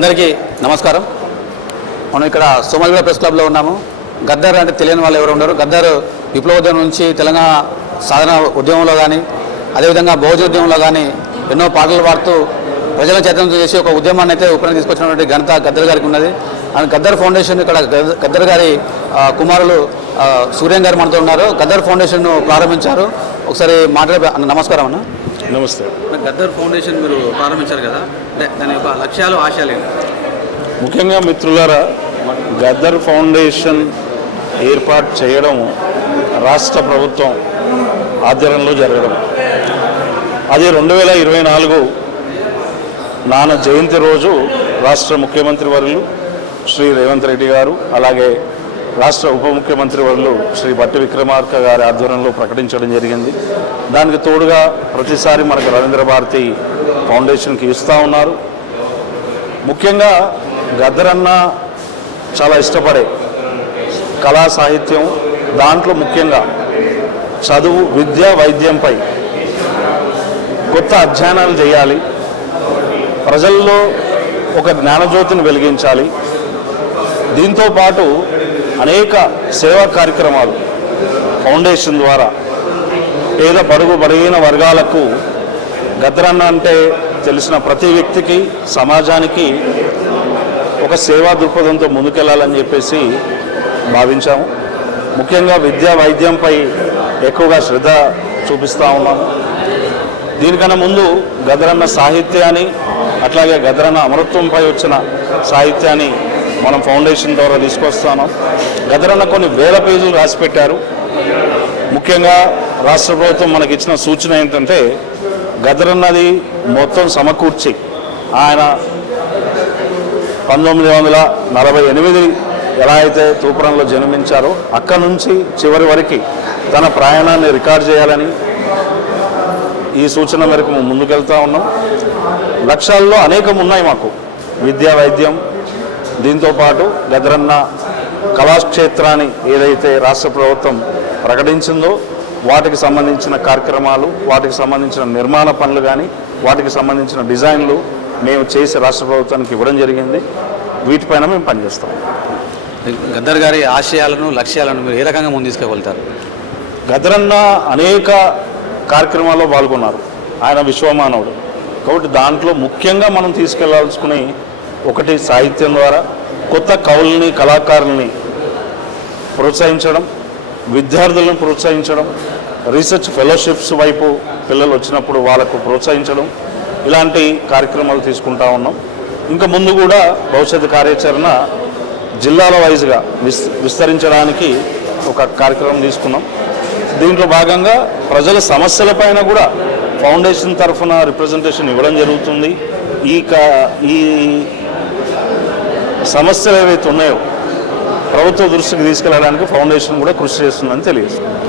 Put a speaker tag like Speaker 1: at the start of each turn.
Speaker 1: అందరికీ నమస్కారం. మనం ఇక్కడ సోమల్గూడ ప్రెస్ క్లబ్లో ఉన్నాము. గద్దర్ అంటే తెలియని వాళ్ళు ఎవరు ఉండరు. గద్దర్ విప్లవోద్యమం నుంచి తెలంగాణ సాధన ఉద్యమంలో కానీ అదేవిధంగా భోజన ఉద్యమంలో కానీ ఎన్నో పాటలు పాడుతూ ప్రజల చైతన్యం చేసి ఒక ఉద్యమాన్ని అయితే ఉపయోగం తీసుకొచ్చినటువంటి ఘనత గద్దర్ గారికి ఉన్నది. అండ్ గద్దర్ ఫౌండేషన్ ఇక్కడ గద్దర్ గారి కుమారులు సూర్యం గారు మనతో ఉన్నారు. గద్దర్ ఫౌండేషన్ను ప్రారంభించారు. ఒకసారి మాట్లాడే నమస్కారం అన్న.
Speaker 2: నమస్తే.
Speaker 1: గద్దర్ ఫౌండేషన్ మీరు ప్రారంభించారు కదా? అంటే దాని యొక్క లక్ష్యాలు ఆశయాలు
Speaker 2: ముఖ్యంగా మిత్రులారా గద్దర్ ఫౌండేషన్ ఏర్పాటు చేయడం రాష్ట్ర ప్రభుత్వం ఆధ్వర్యంలో జరగడం. అది రెండు వేల ఇరవై నాలుగు నాన్న జయంతి రోజు రాష్ట్ర ముఖ్యమంత్రి వర్యులు శ్రీ రేవంత్ రెడ్డి గారు అలాగే రాష్ట్ర ఉప ముఖ్యమంత్రి వర్లు శ్రీ భట్టి విక్రమార్క గారి ఆధ్వర్యంలో ప్రకటించడం జరిగింది. దానికి తోడుగా ప్రతిసారి మనకు రవీంద్ర భారతి ఫౌండేషన్కి ఇస్తూ ఉన్నారు. ముఖ్యంగా గద్దరన్న చాలా ఇష్టపడే కళా సాహిత్యం దాంట్లో ముఖ్యంగా చదువు విద్య వైద్యంపై కొత్త అధ్యయనాలు చేయాలి. ప్రజల్లో ఒక జ్ఞానజ్యోతిని వెలిగించాలి. దీంతో పాటు అనేక సేవా కార్యక్రమాలు ఫౌండేషన్ ద్వారా పేద బడుగు బలహీన వర్గాలకు గద్రన్న అంటే తెలిసిన ప్రతి వ్యక్తికి సమాజానికి ఒక సేవా దృక్పథంతో ముందుకెళ్ళాలని చెప్పేసి భావించాము. ముఖ్యంగా విద్యా వైద్యంపై ఎక్కువగా శ్రద్ధ చూపిస్తూ ఉన్నాము. దీనికన్నా ముందు గదరన్న సాహిత్యాన్ని అట్లాగే గదరన్న అమరత్వంపై వచ్చిన సాహిత్యాన్ని మనం ఫౌండేషన్ ద్వారా తీసుకొస్తాను. గదరన్న కొన్ని వేల పేజీలు రాసి పెట్టారు ముఖ్యంగా రాష్ట్ర ప్రభుత్వం మనకి ఇచ్చిన సూచన ఏంటంటే గదరన్నది మొత్తం సమకూర్చి ఆయన పంతొమ్మిది వందల నలభై ఎనిమిది ఎలా అయితే తూపురంలో జన్మించారో అక్కడి నుంచి చివరి వరకు తన ప్రయాణాన్ని రికార్డ్ చేయాలని ఈ సూచన మేరకు ముందుకెళ్తా ఉన్నాం. లక్ష్యాల్లో అనేకం ఉన్నాయి మాకు. విద్యా వైద్యం దీంతో పాటు గదరన్న కళాక్షేత్రాన్ని ఏదైతే రాష్ట్ర ప్రభుత్వం ప్రకటించిందో వాటికి సంబంధించిన కార్యక్రమాలు వాటికి సంబంధించిన నిర్మాణ పనులు కానీ వాటికి సంబంధించిన డిజైన్లు మేము చేసి రాష్ట్ర ప్రభుత్వానికి ఇవ్వడం జరిగింది. వీటిపైన మేము పనిచేస్తాం.
Speaker 1: గద్దర్ గారి ఆశయాలను లక్ష్యాలను మీరు ఏ రకంగా ముందు తీసుకెళ్తారు
Speaker 2: గదరన్న అనేక కార్యక్రమాల్లో పాల్గొన్నారు. ఆయన విశ్వమానవుడు. కాబట్టి దాంట్లో ముఖ్యంగా మనం తీసుకెళ్ళాల్సుకుని ఒకటి సాహిత్యం ద్వారా కొత్త కవుల్ని కళాకారుల్ని ప్రోత్సహించడం విద్యార్థులను ప్రోత్సహించడం రీసెర్చ్ ఫెలోషిప్స్ వైపు పిల్లలు వచ్చినప్పుడు వాళ్ళకు ప్రోత్సహించడం ఇలాంటి కార్యక్రమాలు తీసుకుంటా ఉన్నాం. ఇంకా ముందు కూడా భవిష్యత్ కార్యాచరణ జిల్లాల వైజ్గా విస్ విస్తరించడానికి ఒక కార్యక్రమం తీసుకున్నాం. దీంట్లో భాగంగా ప్రజల సమస్యలపైన కూడా ఫౌండేషన్ తరఫున రిప్రజెంటేషన్ ఇవ్వడం జరుగుతుంది. ఈ ఈ సమస్యలు ఏవైతే ఉన్నాయో ప్రభుత్వ దృష్టికి తీసుకెళ్ళడానికి ఫౌండేషన్ కూడా కృషి చేస్తుందని తెలియజేస్తుంది.